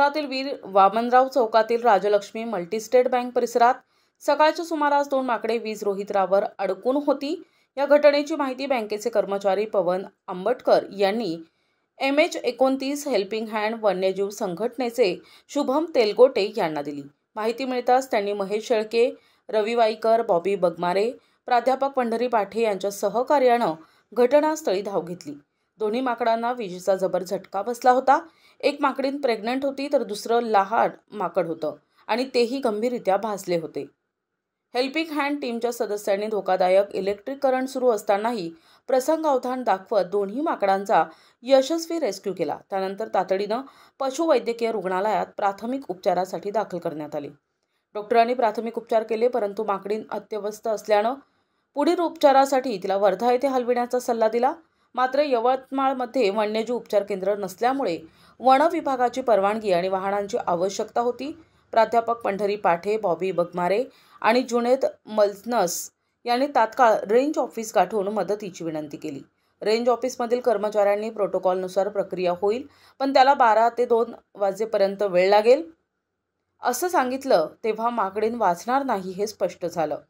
शहरातील वीर वामनराव चौकातील Rajlakshmi multi-state bank परिसरात सकाळच्या सुमारास 2 माकडे वीज रोहित्रावर अडकून होती। या घटनेची माहिती बँकेचे कर्मचारी पवन आंबटकर यांनी MH29 हेल्पिंग हँड वन्यजीव संघटनेचे शुभम तेलगोटे यांना दिली। माहिती मिळताच त्यांनी महेश शेळके, रवी वाईकर, बॉबी बगमारे, प्राध्यापक पंढरी पाठे यांच्या सहकार्याने घटनास्थळी धाव घेतली। दोन्ही माकडांना विजेचा जबर झटका बसला होता। एक माकडीण प्रेग्नंट होती तर दुसरं लहान माकड होतं आणि तेही गंभीररित्या भाजले होते। हेल्पिंग हँड टीमच्या सदस्यांनी धोकादायक इलेक्ट्रिक करंट सुरू असतानाही प्रसंगावधान दाखवत दोन्ही माकडांचा यशस्वी रेस्क्यू केला। त्यानंतर तातडीनं पशुवैद्यकीय रुग्णालयात प्राथमिक उपचारासाठी दाखल करण्यात आले। डॉक्टरांनी प्राथमिक उपचार केले, परंतु माकडीण अत्यवस्थ असल्यानं पुढील उपचारासाठी तिला वर्धा येथे हलविण्याचा सल्ला दिला। मात्र यवतमाळमध्ये वन्यजीव उपचार केंद्र नसल्यामुळे वन विभागाची परवानगी आणि वाहनांची आवश्यकता होती। प्राध्यापक पंढरी पाठे, बॉबी बगमारे आणि जुनेद मलनस यांनी तात्काळ रेंज ऑफिस गाठून मदतीची विनंती केली। रेंज ऑफिसमधील कर्मचाऱ्यांनी प्रोटोकॉलनुसार प्रक्रिया होईल, पण त्याला 12 ते 2 वाजेपर्यंत वेळ लागेल असं सांगितलं, तेव्हा माकडीण वाचणार नाही हे स्पष्ट झालं।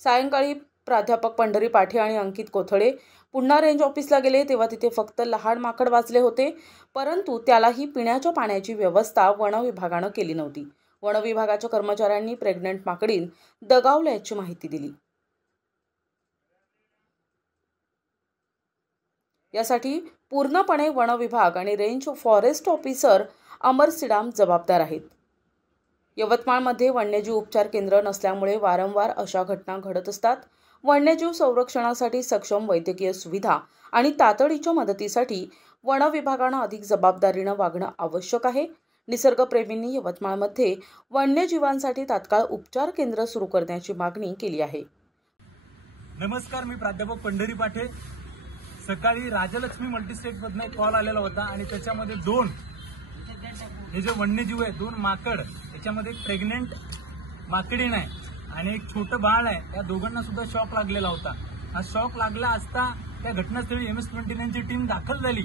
सायंकाळी प्राध्यापक पंढरी पाठे आणि अंकित कोथळे पुन्हा रेंज ऑफिसला गेले, तेव्हा तिथे फक्त लहान माकड वाचले होते, परंतु त्यालाही पिण्याच्या पाण्याची व्यवस्था वन विभागानं केली नव्हती। वन विभागाच्या कर्मचाऱ्यांनी प्रेग्नंट माकडीण दगावल्याची माहिती दिली। यासाठी पूर्णपणे वन विभाग आणि रेंज फॉरेस्ट ऑफिसर अमर सिडाम जबाबदार आहेत। यवतमाळमध्ये वन्यजीव उपचार केंद्र नसल्यामुळे वारंवार अशा घटना घडत असतात। वन्यजीव संरक्षणासाठी सक्षम वैद्यकीय सुविधा आणि तातडीच्या मदतीसाठी वन विभागानं अधिक जबाबदारीनं वागणं आवश्यक आहे। निसर्गप्रेमींनी यवतमाळमध्ये वन्यजीवांसाठी तात्काळ उपचार केंद्र सुरू करण्याची मागणी केली आहे। नमस्कार, मी प्राध्यापक पंढरी पाठे। सकाळी राजलक्ष्मी मल्टीस्टेटमधून एक कॉल आलेला होता आणि त्याच्यामध्ये 2 हे जे वन्यजीव आहे, 2 माकड, त्याच्यामध्ये एक प्रेग्नेंट माकडीण आहे आणि एक छोटं बाळ आहे। या दोघांना सुद्धा शॉक लागलेला होता। हा शॉक लागला असता त्या घटनास्थळी MS29 ची टीम दाखल झाली।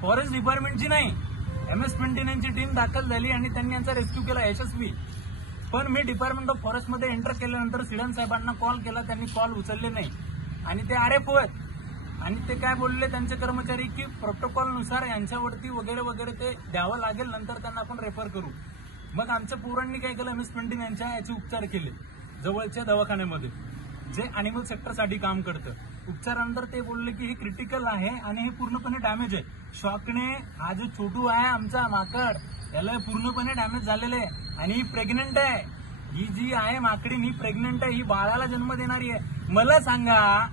फॉरेस्ट डिपार्टमेंटची नाही, MS29 ची टीम दाखल झाली आणि त्यांनी यांचा रेस्क्यू केला यशस्वी। पण मी डिपार्टमेंट ऑफ फॉरेस्टमध्ये एंटर केल्यानंतर सिडन साहेबांना कॉल केला, त्यांनी कॉल उचलले नाही आणि ते RFO आहेत आणि ते काय बोलले त्यांचे कर्मचारी की प्रोटोकॉलनुसार यांच्यावरती वगैरे वगैरे ते द्यावं लागेल, नंतर त्यांना आपण रेफर करू। मग आमच्या पोरांनी काय केलं, MS29 याचे उपचार केले जवळच्या दवाखान्यामध्ये, जे अॅनिमल सेक्टरसाठी काम करतं। उपचारानंतर ते बोलले की हे क्रिटिकल आहे आणि हे पूर्णपणे डॅमेज आहे। शॉकने हा जो छोटू आहे आमचा माकड, याला पूर्णपणे डॅमेज झालेलं आहे आणि ही प्रेग्नंट आहे। ही जी आहे माकडीण, ही प्रेग्नंट आहे, ही बाळाला जन्म देणारी आहे। मला सांगा,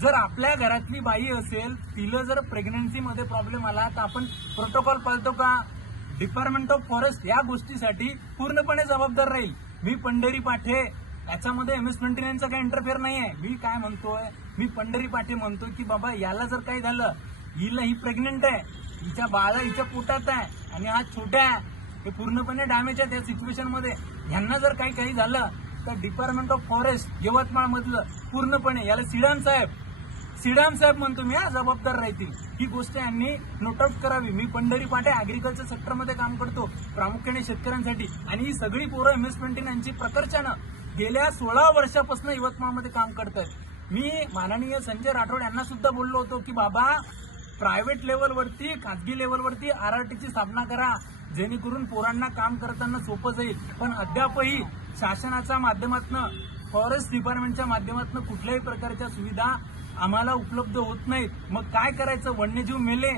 जर आपल्या घरातली बाई असेल, तिला जर प्रेग्नन्सीमध्ये प्रॉब्लेम आला तर आपण प्रोटोकॉल पाळतो का? डिपार्टमेंट ऑफ फॉरेस्ट या गोष्टीसाठी पूर्णपणे जबाबदार राहील। मी पंढरी पाठे, याच्यामध्ये MS29 चा काही इंटरफेअर नाही आहे। मी काय म्हणतोय, मी पंढरी पाठे म्हणतोय की बाबा याला जर काही झालं, ही प्रेग्नंट आहे, हिच्या बाळा हिच्या पोटात आहे आणि हा छोटा आहे, हे पूर्णपणे डॅमेज आहे त्या सिच्युएशनमध्ये। यांना जर काही झालं तर डिपार्टमेंट ऑफ फॉरेस्ट यवतमाळ मधलं पूर्णपणे याला सिडाम साहेब म्हणतो मी, जबाबदार राहतील। ही गोष्ट यांनी नोट आउट करावी। मी पंढरी पाठे ऍग्रिकल्चर सेक्टरमध्ये काम करतो, प्रामुख्याने शेतकऱ्यांसाठी, आणि ही सगळी पोरं MS29 प्रकर्षानं गेल्या 16 वर्षापासून यवतमाळमध्ये काम करतात। मी माननीय संजय राठोड यांना सुद्धा बोललो होतो की बाबा प्रायव्हेट लेवलवरती, खाजगी लेवलवरती RRTची स्थापना करा, जेणेकरून पोरांना काम करताना सोपं जाईल। पण अद्यापही शासनाच्या माध्यमातून, फॉरेस्ट डिपार्टमेंटच्या माध्यमातून कुठल्याही प्रकारच्या सुविधा आम्हाला उपलब्ध होत नाहीत। मग काय करायचं? वन्यजीव मेले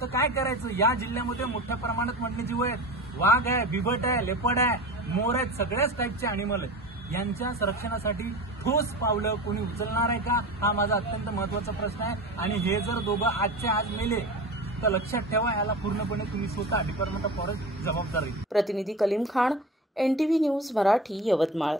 तर काय करायचं? या जिल्ह्यामध्ये मोठ्या प्रमाणात वन्यजीव आहेत, वाघ आहे, बिबट आहे, लेपर्ड आहे, मोर आहेत, सगळ्याच टाईपचे अॅनिमल आहेत। यांच्या संरक्षणासाठी ठोस पावलं कोणी उचलणार आहे का? हा माझा अत्यंत महत्वाचा प्रश्न आहे। आणि हे जर दोघं आजच्या आज मेले तर लक्षात ठेवा, याला पूर्णपणे तुम्ही स्वतः डिपार्टमेंट ऑफ फॉरेस्ट जबाबदार आहे। प्रतिनिधी कलीम खान, NTV न्यूज मराठी, यवतमाळ।